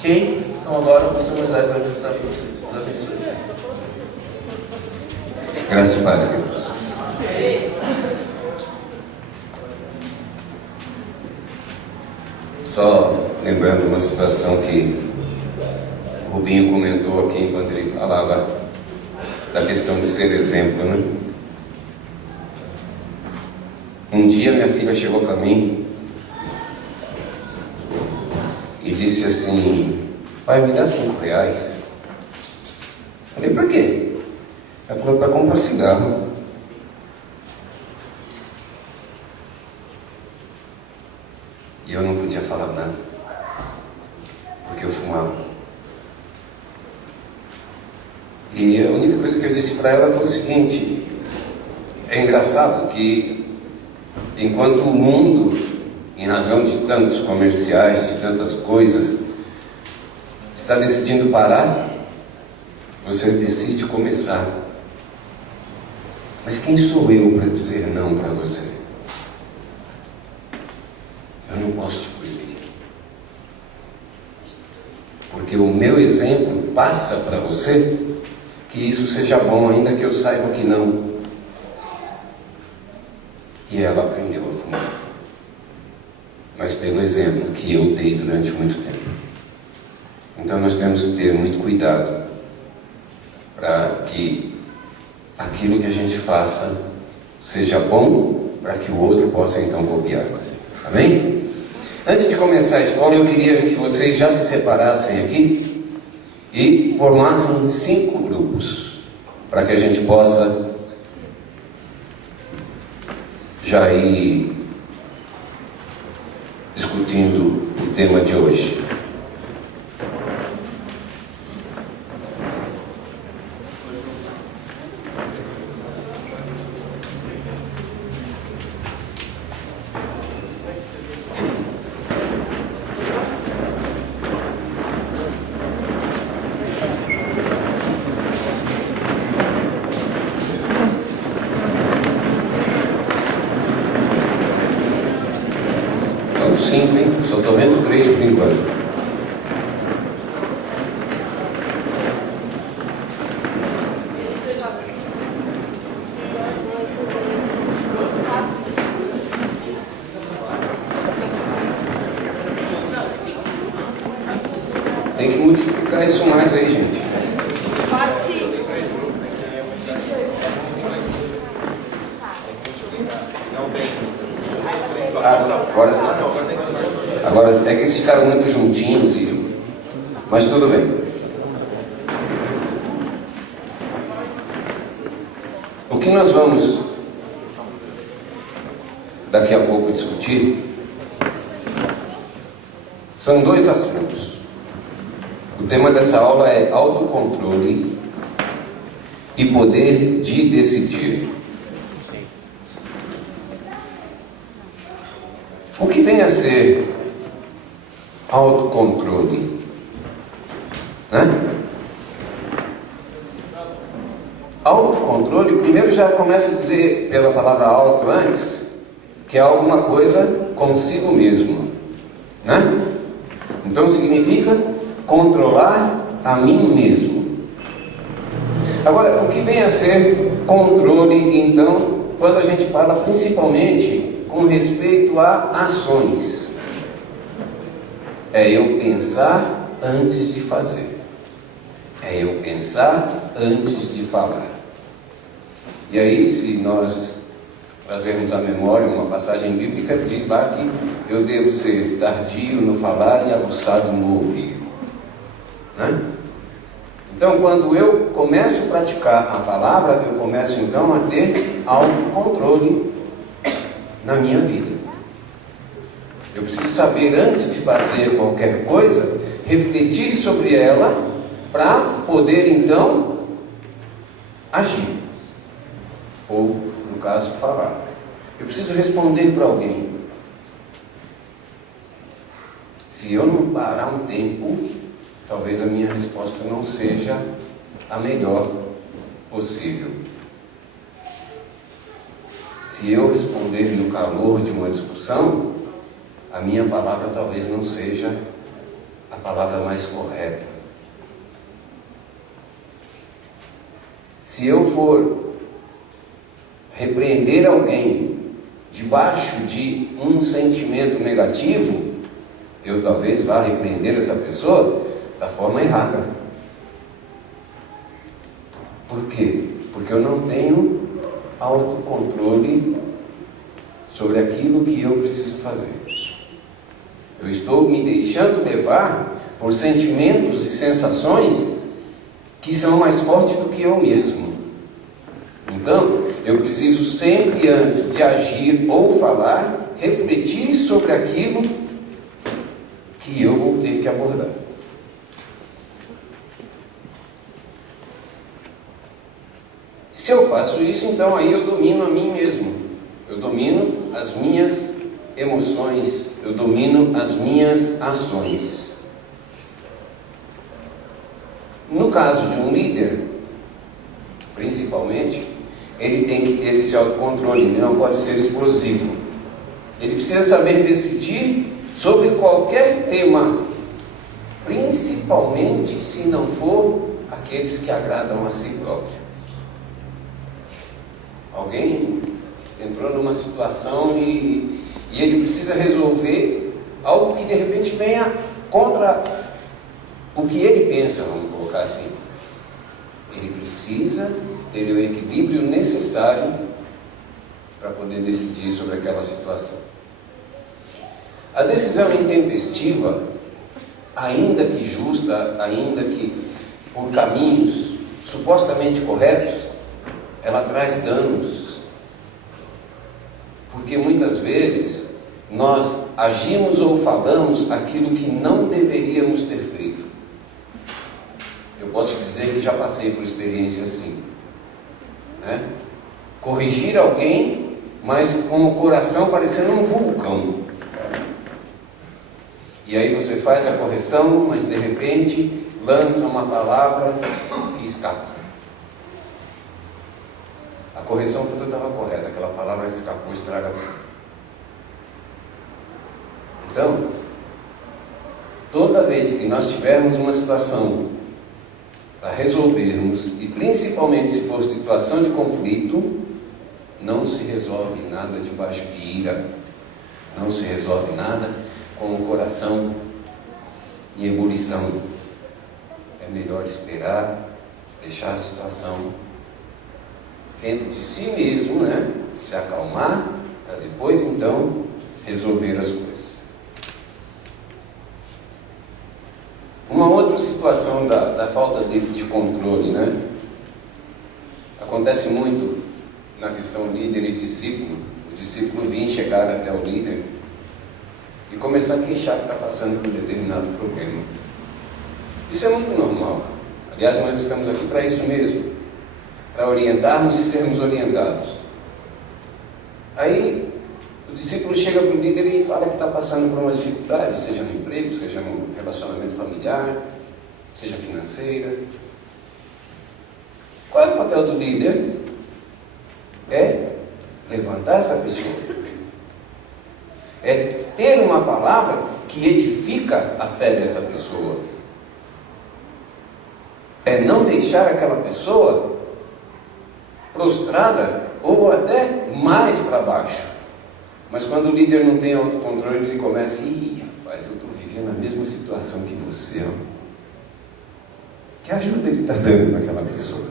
Ok? Então agora o pastor Moisés vai ministrar para vocês. Deus abençoe. Graças e paz, queridos. Só lembrando uma situação que o Rubinho comentou aqui enquanto ele falava da questão de ser exemplo, né? Um dia minha filha chegou para mim e disse assim: pai, me dá R$5. Falei, para quê? Ela falou, para comprar cigarro. E eu não podia falar nada, porque eu fumava. E a única coisa que eu disse para ela foi o seguinte: é engraçado que enquanto o mundo, em razão de tantos comerciais, de tantas coisas, está decidindo parar, você decide começar. Mas quem sou eu para dizer não para você? Eu não posso te proibir. Porque o meu exemplo passa para você que isso seja bom, ainda que eu saiba que não. E ela aprendeu a fumar. Mas pelo exemplo que eu dei durante muito tempo. Então nós temos que ter muito cuidado para que aquilo que a gente faça seja bom, para que o outro possa então copiar. Amém? Antes de começar a escola, eu queria que vocês já se separassem aqui e formassem 5 grupos, para que a gente possa já ir discutindo o tema de hoje. São 5, hein? Só estou vendo 3 por enquanto. Tem que multiplicar isso mais aí, gente. Agora é que eles ficaram muito juntinhos, mas tudo bem. O que nós vamos daqui a pouco discutir são 2 assuntos. O tema dessa aula é autocontrole e poder de decidir. O que vem a ser autocontrole? Autocontrole, primeiro já começa a dizer pela palavra auto antes, que é alguma coisa consigo mesmo, né? Então significa controlar a mim mesmo. Agora, o que vem a ser controle, então, quando a gente fala principalmente com respeito a ações? É eu pensar antes de fazer. É eu pensar antes de falar. E aí, se nós trazermos à memória uma passagem bíblica, diz lá que eu devo ser tardio no falar e aguçado no ouvir. Né? Então, quando eu começo a praticar a palavra, eu começo então a ter autocontrole na minha vida. Eu preciso saber, antes de fazer qualquer coisa, refletir sobre ela para poder então agir. Ou, no caso, falar. Eu preciso responder para alguém. Se eu não parar um tempo, talvez a minha resposta não seja a melhor possível. Se eu responder no calor de uma discussão, a minha palavra talvez não seja a palavra mais correta. Se eu for repreender alguém debaixo de um sentimento negativo, eu talvez vá repreender essa pessoa da forma errada. Por quê? Porque eu não tenho autocontrole sobre aquilo que eu preciso fazer. Eu estou me deixando levar por sentimentos e sensações que são mais fortes do que eu mesmo. Então, eu preciso sempre, antes de agir ou falar, refletir sobre aquilo que eu vou ter que abordar. Se eu faço isso, então aí eu domino a mim mesmo. Eu domino as minhas emoções, eu domino as minhas ações. No caso de um líder, principalmente, ele tem que ter esse autocontrole, ele não pode ser explosivo. Ele precisa saber decidir sobre qualquer tema, principalmente se não for aqueles que agradam a si próprio. Alguém entrou numa situação e ele precisa resolver algo que de repente venha contra o que ele pensa, vamos colocar assim. Ele precisa ter o equilíbrio necessário para poder decidir sobre aquela situação. A decisão intempestiva, ainda que justa, ainda que por caminhos supostamente corretos, ela traz danos. Porque muitas vezes nós agimos ou falamos aquilo que não deveríamos ter feito. Eu posso dizer que já passei por experiência assim, né? Corrigir alguém, mas com o coração parecendo um vulcão. E aí você faz a correção, mas de repente lança uma palavra que escapa. A correção toda estava correta, aquela palavra que escapou, estraga tudo. Então, toda vez que nós tivermos uma situação para resolvermos, e principalmente se for situação de conflito, não se resolve nada debaixo de ira, não se resolve nada com o coração em ebulição. É melhor esperar, deixar a situação dentro de si mesmo, né? Se acalmar, para depois então resolver as coisas. Uma outra situação da falta de controle, né? Acontece muito na questão líder e discípulo. O discípulo vir chegar até o líder e começar a queixar que está passando por um determinado problema. Isso é muito normal. Aliás, nós estamos aqui para isso mesmo, para orientarmos e sermos orientados. Aí o discípulo chega para o líder e fala que está passando por uma dificuldade, seja no emprego, seja no relacionamento familiar, seja financeira. Qual é o papel do líder? É levantar essa pessoa. É ter uma palavra que edifica a fé dessa pessoa. É não deixar aquela pessoa prostrada ou até mais para baixo. Mas quando o líder não tem autocontrole, ele começa: ih, rapaz, eu estou vivendo a mesma situação que você. Ó. Que ajuda ele está dando naquela pessoa?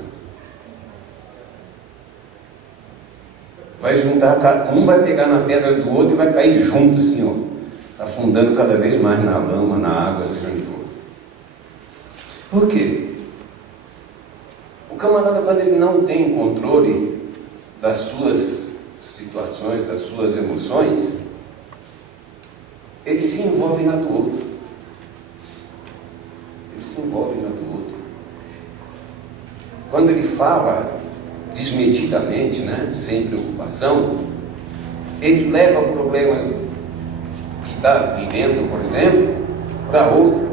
Vai juntar, um vai pegar na pedra do outro e vai cair junto assim, ó, afundando cada vez mais na lama, na água, seja onde for. Por quê? O camarada, quando ele não tem controle das suas situações, das suas emoções, ele se envolve na do outro. Ele se envolve na do outro. Quando ele fala desmedidamente, né, sem preocupação, ele leva problemas que está vivendo, por exemplo, para outro.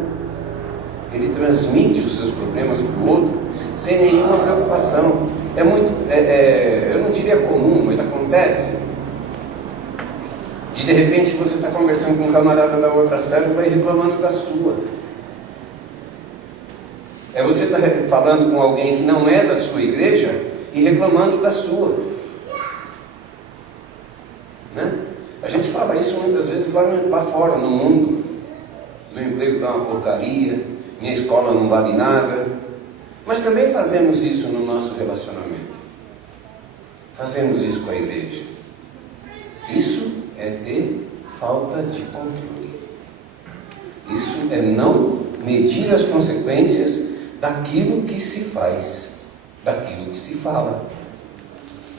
Ele transmite os seus problemas para o outro sem nenhuma preocupação. É muito, eu não diria comum, mas acontece de repente você está conversando com um camarada da outra célula e reclamando da sua. É você estar falando com alguém que não é da sua igreja e reclamando da sua. Né? A gente fala isso muitas vezes lá fora, no mundo. Meu emprego está uma porcaria, minha escola não vale nada. Mas também fazemos isso no nosso relacionamento. Fazemos isso com a igreja. Isso é ter falta de controle. Isso é não medir as consequências daquilo que se faz, daquilo que se fala.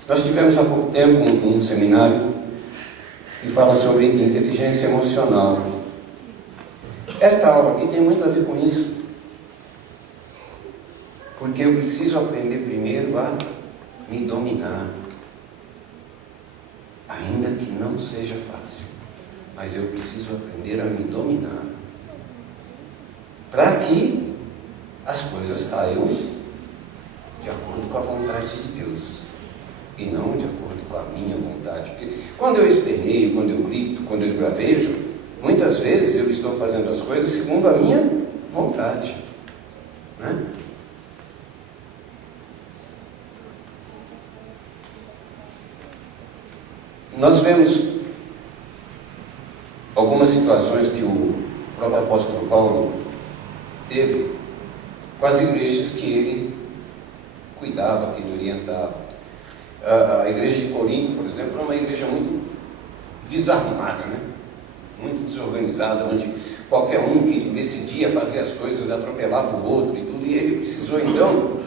Nós tivemos há pouco tempo um seminário que fala sobre inteligência emocional. Esta aula aqui tem muito a ver com isso. Porque eu preciso aprender primeiro a me dominar. Ainda que não seja fácil. Mas eu preciso aprender a me dominar. Para que as coisas saiam de acordo com a vontade de Deus. E não de acordo com a minha vontade. Porque quando eu esperneio, quando eu grito, quando eu esbravejo, muitas vezes eu estou fazendo as coisas segundo a minha vontade. Né? Nós vemos algumas situações que o próprio apóstolo Paulo teve com as igrejas que ele cuidava, que ele orientava. A igreja de Corinto, por exemplo, era uma igreja muito desarrumada, né? Muito desorganizada, onde qualquer um que decidia fazer as coisas atropelava o outro e tudo, e ele precisou então,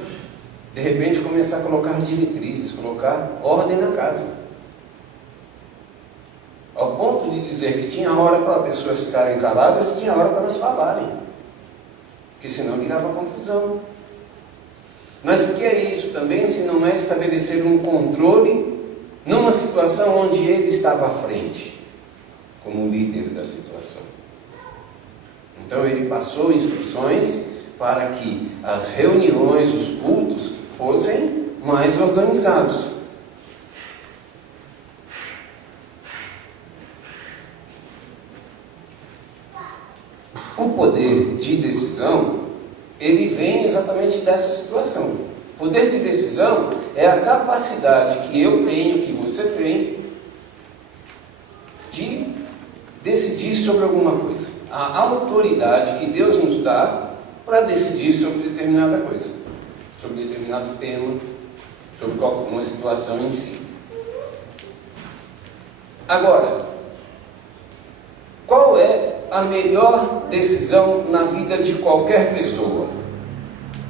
de repente, começar a colocar diretrizes, colocar ordem na casa. Ao ponto de dizer que tinha hora para as pessoas ficarem caladas e tinha hora para elas falarem. Porque senão virava confusão. Mas o que é isso também, se não é estabelecer um controle numa situação onde ele estava à frente, como líder da situação. Então ele passou instruções para que as reuniões, os cultos, fossem mais organizados. O poder de decisão, ele vem exatamente dessa situação. Poder de decisão é a capacidade que eu tenho, que você tem, de decidir sobre alguma coisa. A autoridade que Deus nos dá para decidir sobre determinada coisa, sobre determinado tema, sobre uma situação em si. Agora, qual é a melhor decisão na vida de qualquer pessoa?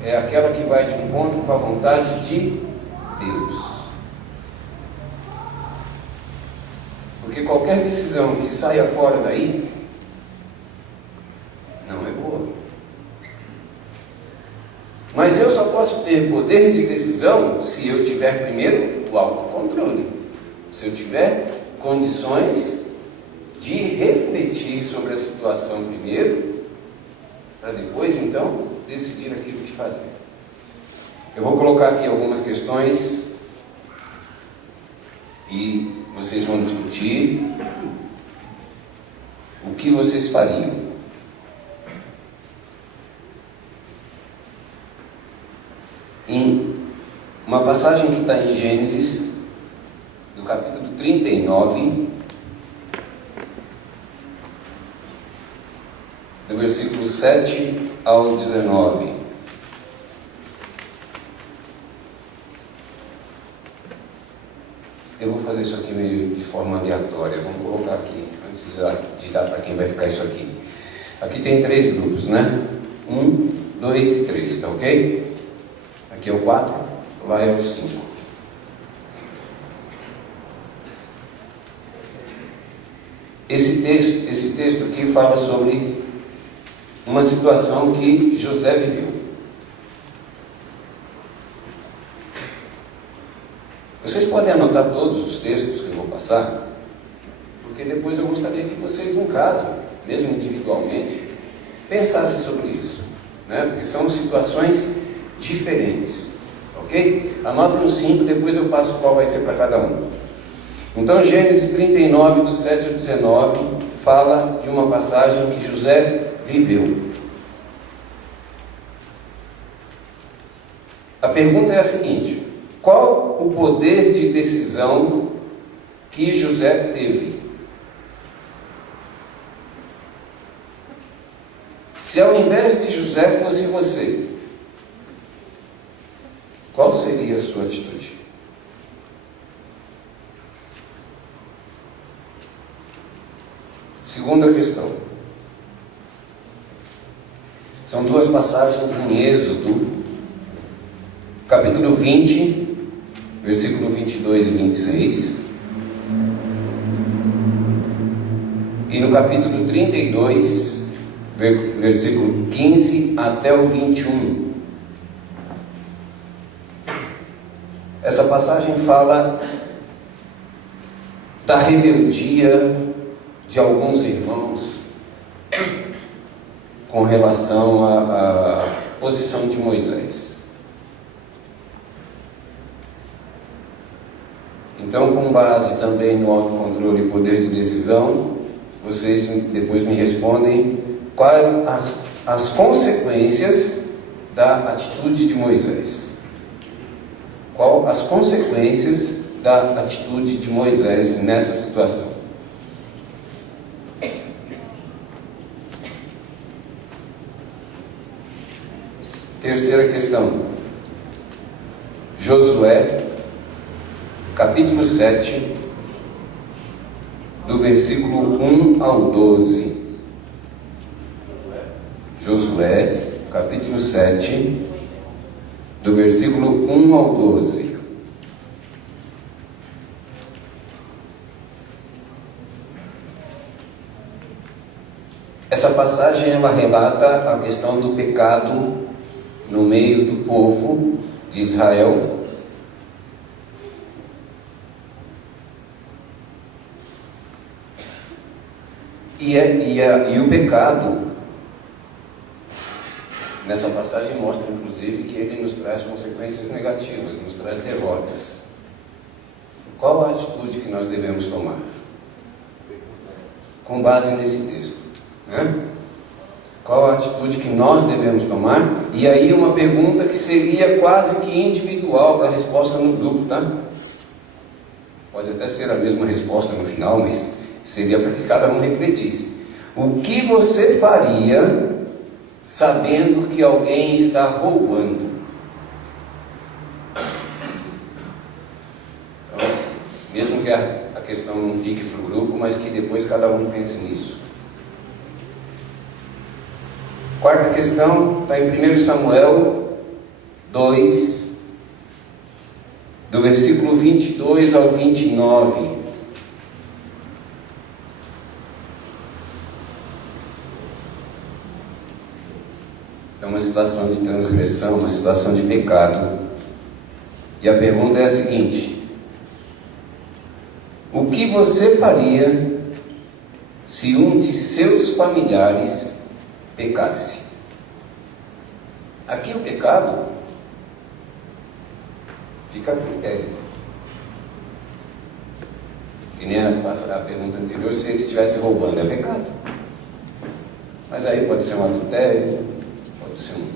É aquela que vai de encontro com a vontade de Deus. Porque qualquer decisão que saia fora daí não é boa. Mas eu só posso ter poder de decisão se eu tiver primeiro o autocontrole. Se eu tiver condições de refletir sobre a situação primeiro, para depois, então, decidir aquilo que fazer. Eu vou colocar aqui algumas questões e vocês vão discutir o que vocês fariam. Em uma passagem que está em Gênesis, do capítulo 39, do versículo 7 ao 19. Eu vou fazer isso aqui meio de forma aleatória. Vamos colocar aqui, antes de dar para quem vai ficar isso aqui. Aqui tem 3 grupos, né? 1, 2 e 3, tá ok? Aqui é o 4, lá é o 5. Esse texto aqui fala sobre uma situação que José viveu. Vocês podem anotar todos os textos que eu vou passar, porque depois eu gostaria que vocês em casa, mesmo individualmente, pensassem sobre isso, né? Porque são situações diferentes, ok? Anotem os 5, depois eu passo qual vai ser para cada um. Então Gênesis 39, do 7 ao 19, fala de uma passagem que José viveu. A pergunta é a seguinte: qual o poder de decisão que José teve? Se ao invés de José fosse você, qual seria a sua atitude? Segunda questão. São duas passagens em Êxodo, capítulo 20, versículo 22 e 26. E no capítulo 32, versículo 15 até o 21. Essa passagem fala da rebeldia de alguns irmãos com relação à posição de Moisés. Então, com base também no autocontrole e poder de decisão, vocês depois me respondem quais as consequências da atitude de Moisés. Qual as consequências da atitude de Moisés nessa situação? Terceira questão. Josué, capítulo 7, do versículo 1 ao 12. Josué, capítulo 7, do versículo 1 ao 12. Essa passagem ela relata a questão do pecado no meio do povo de Israel. E o pecado, nessa passagem mostra inclusive que ele nos traz consequências negativas, nos traz derrotas. Qual a atitude que nós devemos tomar? Com base nesse texto, né? Qual a atitude que nós devemos tomar? E aí uma pergunta que seria quase que individual para a resposta no grupo, tá? Pode até ser a mesma resposta no final, mas seria para que cada um refletisse. O que você faria sabendo que alguém está roubando? Então, mesmo que a questão não fique para o grupo, mas que depois cada um pense nisso. Quarta questão está em 1 Samuel 2, do versículo 22 ao 29. É uma situação de transgressão, uma situação de pecado. E a pergunta é a seguinte: o que você faria se um de seus familiares pecasse? Aqui o pecado fica a critério. Que nem a pergunta anterior, se ele estivesse roubando, é pecado. Mas aí pode ser um adultério, pode ser um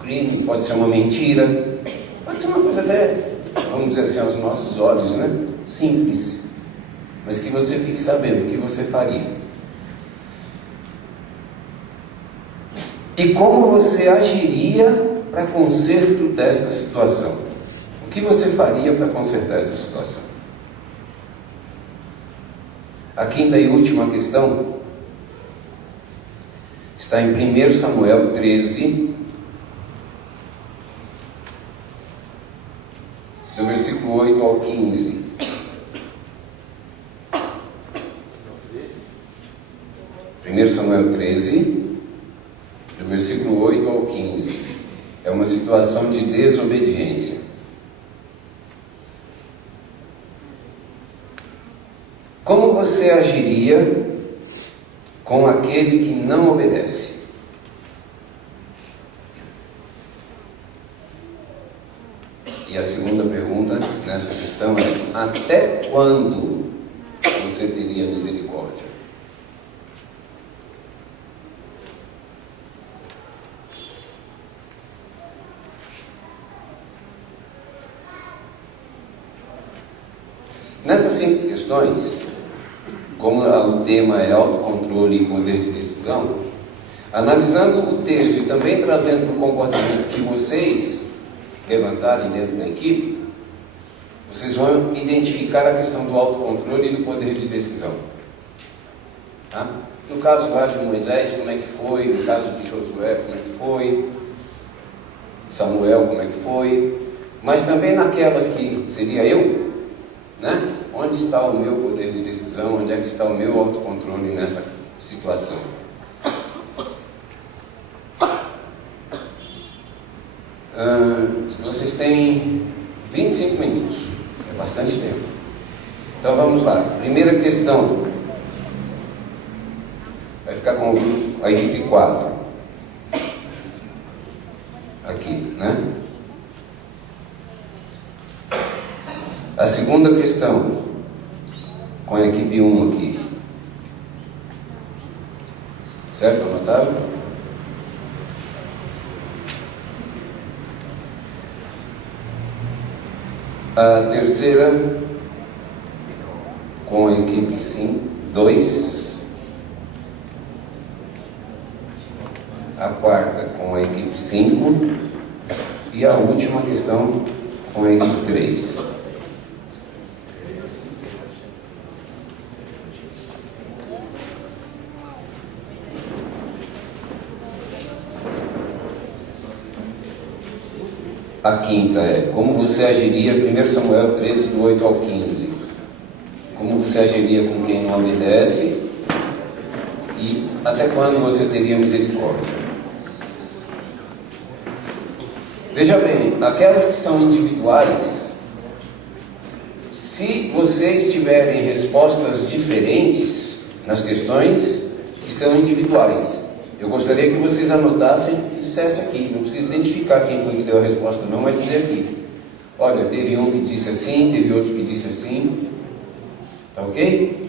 crime, pode ser uma mentira, pode ser uma coisa até, vamos dizer assim, aos nossos olhos, né? Simples. Mas que você fique sabendo o que você faria. E como você agiria para conserto desta situação? O que você faria para consertar essa situação? A quinta e última questão está em 1 Samuel 13, do versículo 8 ao 15. Primeiro Samuel 13, do versículo 8 ao 15. É uma situação de desobediência. Como você agiria com aquele que não obedece? E a segunda pergunta nessa questão é: até quando você teria misericórdia? Nessas 5 questões, como o tema é autocontrole e poder de decisão, analisando o texto e também trazendo para o comportamento que vocês levantarem dentro da equipe, vocês vão identificar a questão do autocontrole e do poder de decisão. Tá? No caso lá de Moisés, como é que foi? No caso de Josué, como é que foi? Samuel, como é que foi? Mas também naquelas que seria eu, né? Onde está o meu poder de decisão? Onde é que está o meu autocontrole nessa situação? Vocês têm 25 minutos, é bastante tempo. Então vamos lá. Primeira questão. Vai ficar com a equipe 4. Aqui, né? A segunda questão, com a equipe 1 aqui. Certo? Anotaram? A terceira, com a equipe 2. A quarta, com a equipe 5. E a última questão, com a equipe 3. A quinta é: como você agiria, 1 Samuel 13, do 8 ao 15. Como você agiria com quem não obedece e até quando você teria misericórdia? Veja bem, aquelas que são individuais, se vocês tiverem respostas diferentes nas questões que são individuais, eu gostaria que vocês anotassem e dissessem aqui. Não precisa identificar quem foi que deu a resposta não, mas dizer aqui: olha, teve um que disse assim, teve outro que disse assim. Tá ok?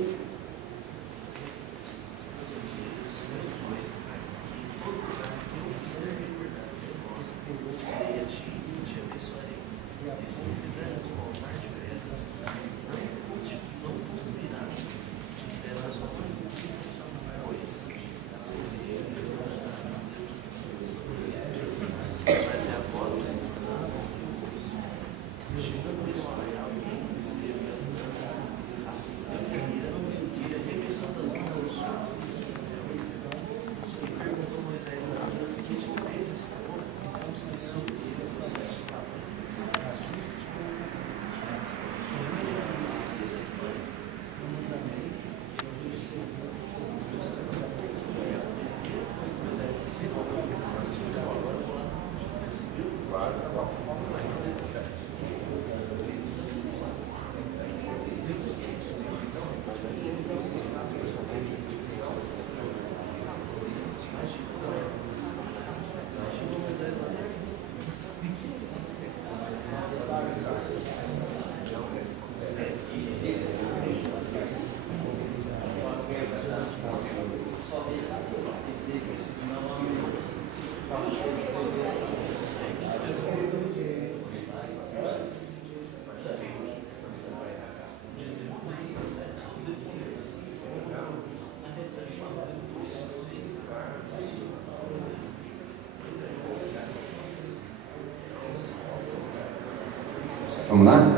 Vamos lá?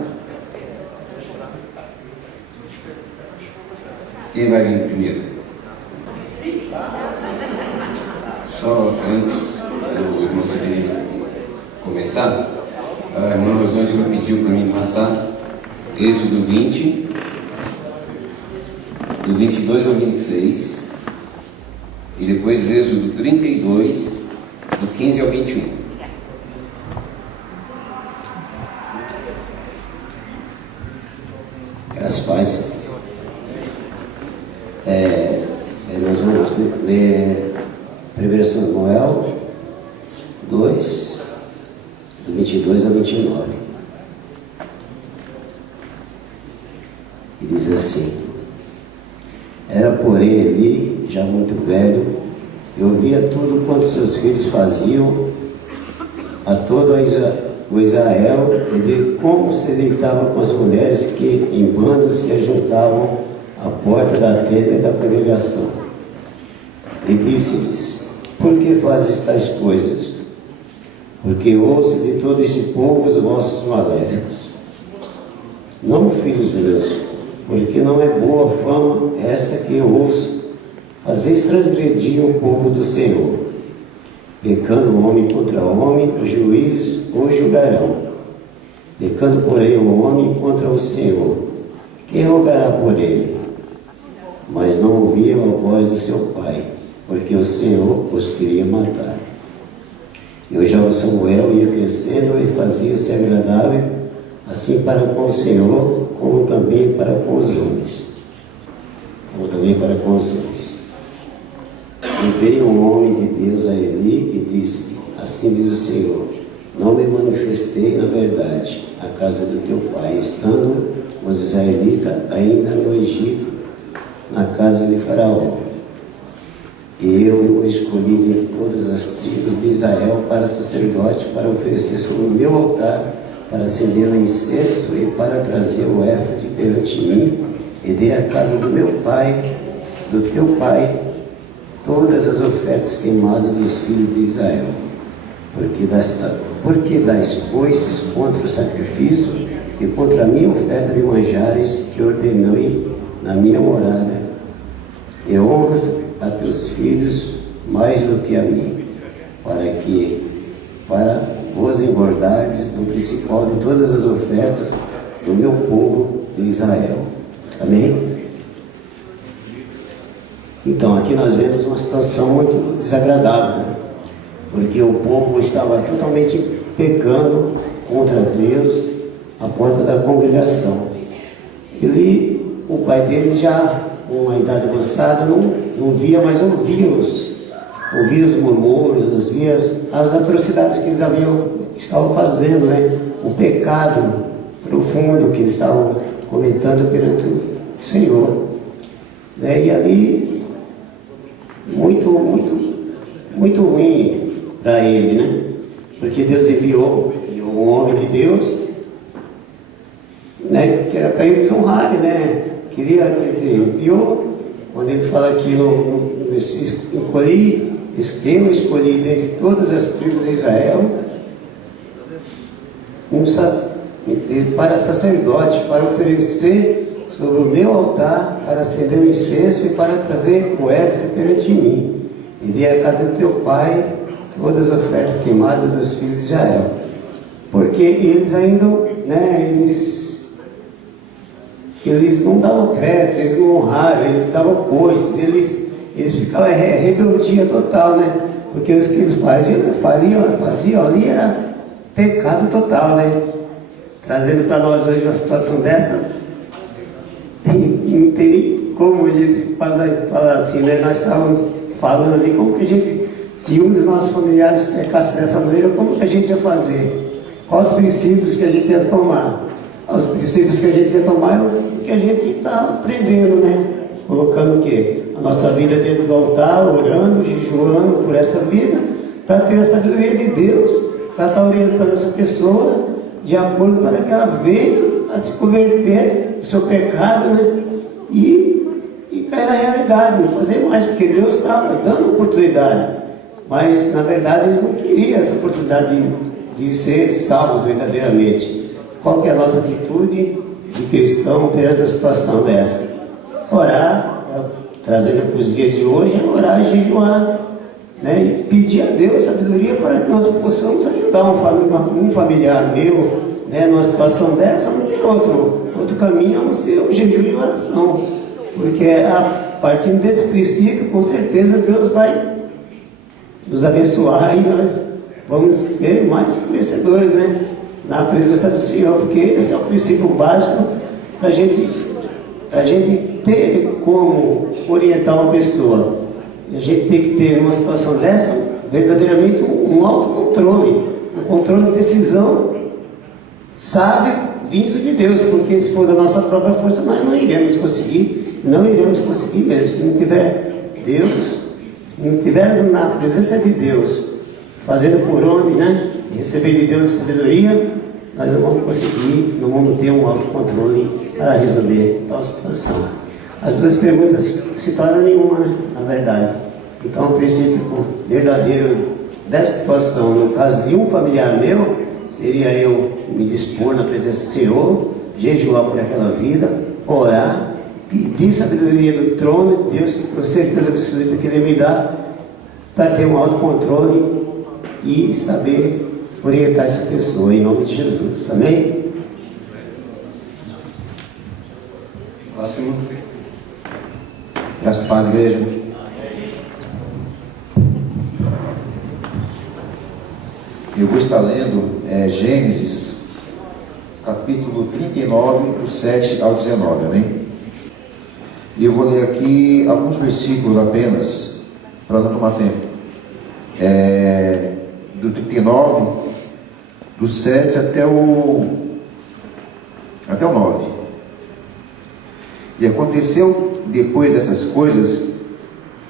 Quem vai vir primeiro? Só antes do irmão Severino começar, a irmã Rosângela pediu para mim passar Êxodo 20, do 22 ao 26, e depois Êxodo 32, do 15 ao 21. As paz. Nós vamos ler 1 Samuel 2, do 22 ao 29. E diz assim: era, porém, Eli já muito velho, e ouvia tudo quanto seus filhos faziam a todo o Israel e de como se deitava com as mulheres que em bando se ajuntavam à porta da tenda e da congregação. E disse-lhes: por que fazes tais coisas? Porque ouço de todo este povo os vossos maléficos. Não, filhos meus, porque não é boa fama essa que eu ouço. Fazeis transgredir o povo do Senhor. Pecando homem contra homem, os juízes o julgarão. Pecando, porém, o homem contra o Senhor, quem rogará por ele? Mas não ouviam a voz do seu pai, porque o Senhor os queria matar. E o jovem Samuel ia crescendo e fazia-se agradável, assim para com o Senhor, como também para com os homens. E veio um homem de Deus a Eli e disse-lhe: assim diz o Senhor, não me manifestei na verdade à casa do teu pai, estando os israelitas ainda no Egito, na casa de Faraó. E eu o escolhi dentre todas as tribos de Israel para sacerdote, para oferecer sobre o meu altar, para acender o incenso e para trazer o éfode perante mim, e dei à casa do meu pai, do teu pai, todas as ofertas queimadas dos filhos de Israel. Porque dais coices contra o sacrifício e contra a minha oferta de manjares que ordenei na minha morada, e honras a teus filhos mais do que a mim, para vos engordardes do principal de todas as ofertas do meu povo de Israel. Amém? Então, aqui nós vemos uma situação muito desagradável, porque o povo estava totalmente pecando contra Deus à porta da congregação. O pai deles, já com uma idade avançada, não via, mas ouvia os murmúrios, via as atrocidades que eles estavam fazendo, né? O pecado profundo que eles estavam cometendo perante o Senhor, né? E ali, muito ruim para ele, né? Porque Deus enviou um homem de Deus, né? Que era para eles honrarem, né? Ele enviou, quando ele fala aqui eu escolhi dentre todas as tribos de Israel para sacerdote, para oferecer sobre o meu altar, para acender o incenso e para trazer o éfode perante mim. E dei à casa do teu pai todas as ofertas queimadas dos filhos de Israel. Porque eles ainda, né, eles não davam crédito, eles não honraram, eles davam coice, eles ficavam rebeldia total, né? Porque os que eles faziam ali era pecado total, né? Trazendo para nós hoje uma situação dessa, não tem nem como a gente falar assim, né? Nós estávamos falando ali como que a gente, se um dos nossos familiares pecasse dessa maneira, como que a gente ia fazer? Quais os princípios que a gente ia tomar? Os princípios que a gente ia tomar é o que a gente está aprendendo, né? Colocando o quê? A nossa vida dentro do altar, orando, jejuando por essa vida, para ter a sabedoria de Deus, para estar orientando essa pessoa de acordo para que ela venha a se converter do seu pecado, né? E cair na realidade, não fazer mais, porque Deus estava dando oportunidade, mas na verdade eles não queriam essa oportunidade de ser salvos verdadeiramente. Qual que é a nossa atitude de cristão perante a situação dessa? Orar, trazendo para os dias de hoje, é orar e jejuar, né? E pedir a Deus sabedoria para que nós possamos ajudar um familiar meu, né? Numa situação dessa, não tem outro caminho a não ser o jejum e oração, porque a partir desse princípio, com certeza Deus vai nos abençoar e nós vamos ser mais que vencedores, né? Na presença do Senhor, porque esse é o princípio básico para a gente ter como orientar uma pessoa. A gente tem que ter, numa situação dessa, verdadeiramente um autocontrole, um controle de decisão sábio, vindo de Deus, porque se for da nossa própria força, nós não iremos conseguir mesmo. Se não tiver Deus, se não tiver na presença de Deus, fazendo por onde, né? receber de Deus sabedoria, nós não vamos conseguir, não vamos ter um autocontrole para resolver tal situação. As duas perguntas se tornam nenhuma, né? Na verdade. Então, o princípio verdadeiro dessa situação, no caso de um familiar meu, seria eu me dispor na presença do Senhor, jejuar por aquela vida, orar, pedir sabedoria do trono de Deus, que com certeza absoluta que Ele me dá, para ter um autocontrole e saber orientar essa pessoa, em nome de Jesus. Amém? Próximo. Graças a paz, igreja. Eu vou estar lendo Gênesis, capítulo 39, do 7 ao 19, amém? E eu vou ler aqui alguns versículos apenas, para não tomar tempo. Do 39, do 7 até o 9. E aconteceu depois dessas coisas,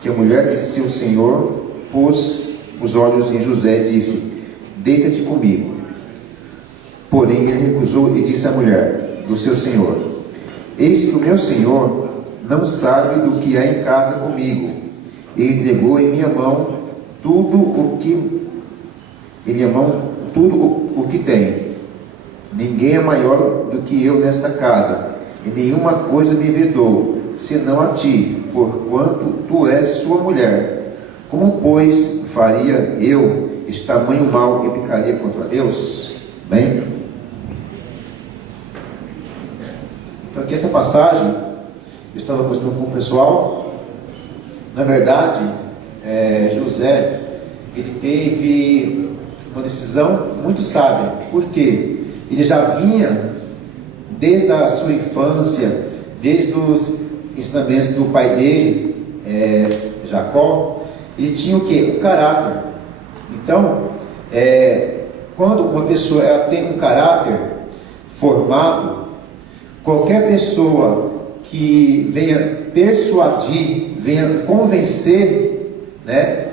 que a mulher de seu senhor pôs os olhos em José e disse: deita-te comigo. Porém ele recusou e disse à mulher do seu senhor: eis que o meu senhor não sabe do que há em casa comigo, e entregou em minha mão tudo o que tem. Ninguém é maior do que eu nesta casa, e nenhuma coisa me vedou, senão a ti, porquanto tu és sua mulher. Como, pois, faria eu este tamanho mal e pecaria contra Deus? Bem, então aqui essa passagem, eu estava conversando com o pessoal. Na verdade, José, ele teve uma decisão muito sábia. Por quê? Ele já vinha desde a sua infância, desde os ensinamentos do pai dele, Jacó. Ele tinha o quê? Um caráter. Então, quando uma pessoa ela tem um caráter formado, qualquer pessoa que venha persuadir, venha convencer, né,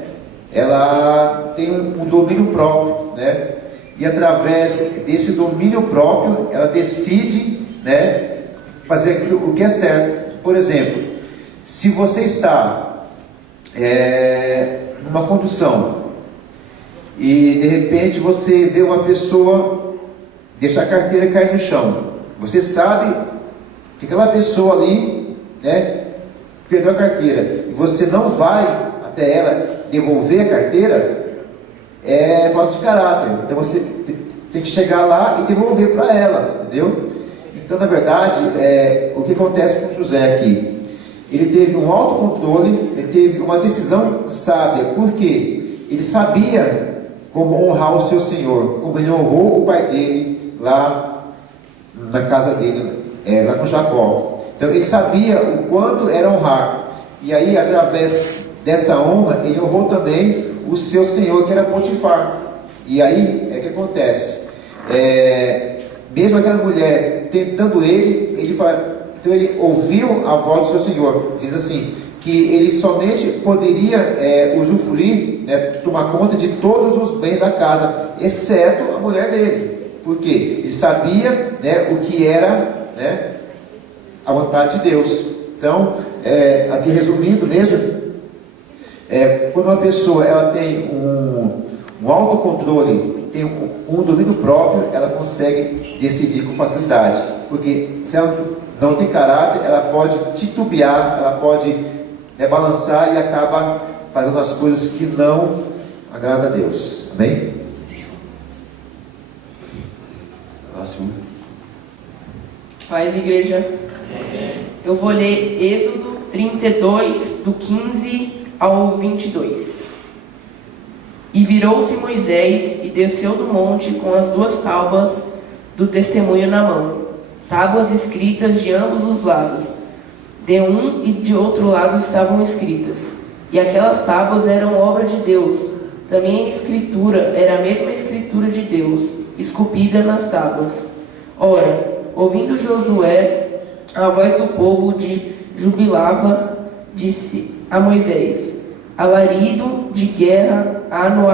ela tem um domínio próprio, né, e através desse domínio próprio, ela decide, né, fazer aquilo que é certo. Por exemplo, se você está numa condução e de repente você vê uma pessoa deixar a carteira cair no chão, você sabe que aquela pessoa ali, né, perdeu a carteira, e você não vai até ela devolver a carteira, é falta de caráter. Então você tem que chegar lá e devolver para ela, entendeu? Então, na verdade, o que acontece com José aqui? Ele teve um autocontrole, ele teve uma decisão sábia. Por quê? Ele sabia como honrar o seu senhor, como ele honrou o pai dele lá na casa dele, lá com Jacó. Então ele sabia o quanto era honrar, e aí através dessa honra ele honrou também o seu senhor, que era Potifar. E aí que acontece, mesmo aquela mulher tentando ele fala, então ele ouviu a voz do seu senhor, diz assim, que ele somente poderia usufruir, né, tomar conta de todos os bens da casa, exceto a mulher dele. Por quê? Ele sabia, né, o que era, né, a vontade de Deus. Então, aqui resumindo mesmo, quando uma pessoa ela tem um autocontrole, tem um domínio próprio, ela consegue decidir com facilidade. Porque se ela não tem caráter, ela pode titubear, ela pode balançar e acaba fazendo as coisas que não agradam a Deus. Amém? Próximo. Paz, igreja. Eu vou ler Êxodo 32, do 15 ao 22. E virou-se Moisés e desceu do monte com as 2 tábuas do testemunho na mão, tábuas escritas de ambos os lados. De um e de outro lado estavam escritas. E aquelas tábuas eram obra de Deus. Também a escritura era a mesma escritura de Deus, esculpida nas tábuas. Ora, ouvindo Josué a voz do povo jubilava, disse a Moisés: alarido de guerra há no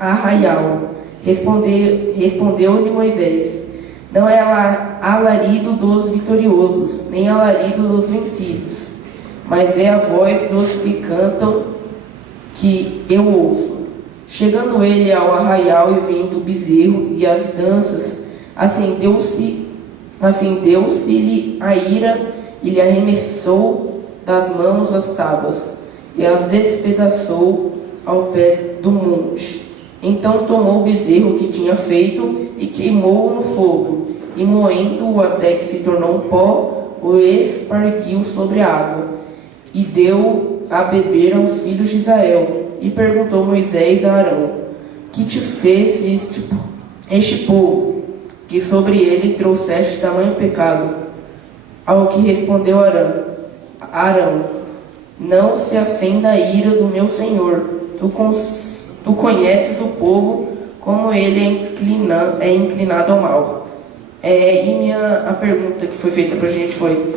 arraial, Respondeu-lhe Moisés: não é alarido dos vitoriosos, nem alarido dos vencidos, mas é a voz dos que cantam que eu ouço. Chegando ele ao arraial e vendo o bezerro e as danças, acendeu-se-lhe a ira e lhe arremessou das mãos as tábuas e as despedaçou ao pé do monte. Então tomou o bezerro que tinha feito e queimou-o no fogo, e moendo-o até que se tornou um pó, o esparguiu sobre a água, e deu a beber aos filhos de Israel. E perguntou Moisés a Arão: que te fez este povo, que sobre ele trouxeste tamanho pecado? Ao que respondeu Arão: não se acenda a ira do meu senhor. Tu conheces o povo, como ele é inclinado ao mal. A pergunta que foi feita para a gente foi: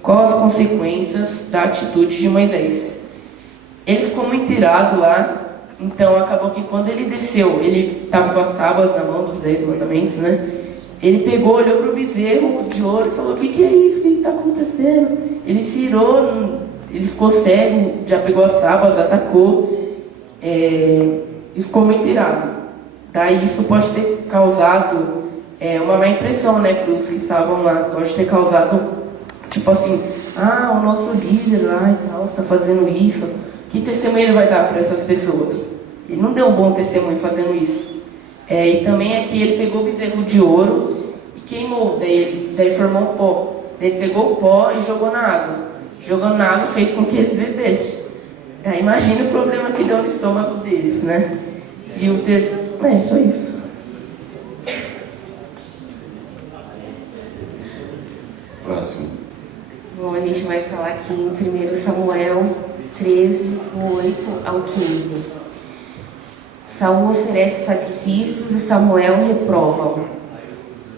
quais as consequências da atitude de Moisés? Ele ficou muito irado lá, então acabou que quando ele desceu, ele estava com as tábuas na mão dos 10 mandamentos, né? Ele pegou, olhou para o bezerro de ouro e falou: o que é isso? O que está acontecendo? Ele se irou, ele ficou cego, já pegou as tábuas, atacou, e ficou muito irado. Daí isso pode ter causado uma má impressão, né, para os que estavam lá. Pode ter causado, tipo assim: o nosso líder lá e tal está fazendo isso. Que testemunho ele vai dar para essas pessoas? Ele não deu um bom testemunho fazendo isso. E também aqui ele pegou o bezerro de ouro e queimou, daí formou um pó. Daí ele pegou o pó e jogou na água. Jogando na água fez com que eles bebessem. Daí imagina o problema que deu no estômago deles, né? E o só isso. Próximo. Bom, a gente vai falar aqui em 1 Samuel 13, 8 ao 15. Saul oferece sacrifícios e Samuel reprova-o.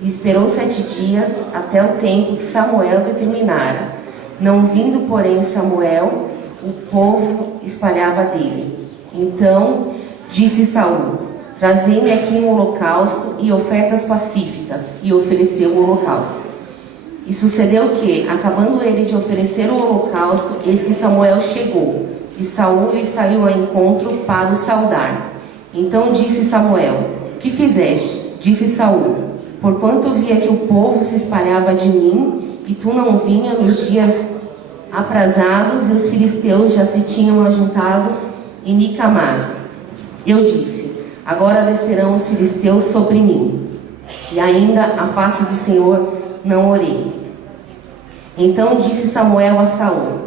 Esperou 7 dias, até o tempo que Samuel determinara. Não vindo, porém, Samuel, o povo espalhava dele. Então disse Saul: trazei-me aqui um holocausto e ofertas pacíficas. E ofereceu o holocausto. E sucedeu que, acabando ele de oferecer o holocausto, eis que Samuel chegou, e Saul lhe saiu ao encontro para o saudar. Então disse Samuel: que fizeste? Disse Saul: porquanto via que o povo se espalhava de mim, e tu não vinha nos dias aprazados, e os filisteus já se tinham ajuntado em Micamás. Eu disse: agora descerão os filisteus sobre mim. E ainda a face do Senhor não orei. Então disse Samuel a Saul: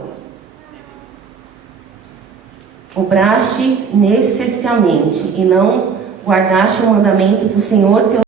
obraste necessariamente e não guardaste o mandamento que o Senhor teu